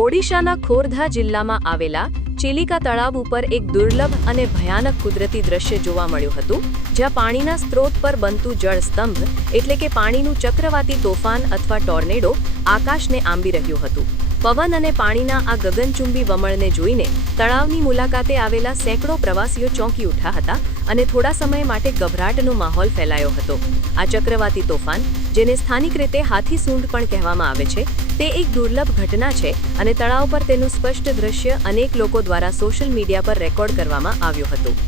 ઓડિશાના ખોરધા જિલ્લામાં આવેલા ચિલિકા તળાવ ઉપર એક દુર્લભ અને ભયાનક કુદરતી દ્રશ્ય જોવા મળ્યું હતું, જ્યાં પાણીના સ્ત્રોત પર બનતું જળસ્તંભ એટલે કે પાણીનું ચક્રવાતી તોફાન અથવા ટોર્નેડો આકાશને આંબી રહ્યું હતું. પવન અને પાણીના આ ગગનચુંબી વમળને જોઈને તળાવની મુલાકાતે આવેલા સેંકડો પ્રવાસીઓ ચોંકી ઉઠ્યા હતા અને થોડા સમય માટે ગભરાટનો માહોલ ફેલાયો હતો. આ ચક્રવાતી તોફાન, જેને સ્થાનિક રીતે હાથીસૂંઢ પણ કહેવામાં આવે છે, તે એક દુર્લભ ઘટના છે અને તળાવ પર તેનું સ્પષ્ટ દ્રશ્ય અનેક લોકો દ્વારા સોશિયલ મીડિયા પર રેકોર્ડ કરવામાં આવ્યું હતું.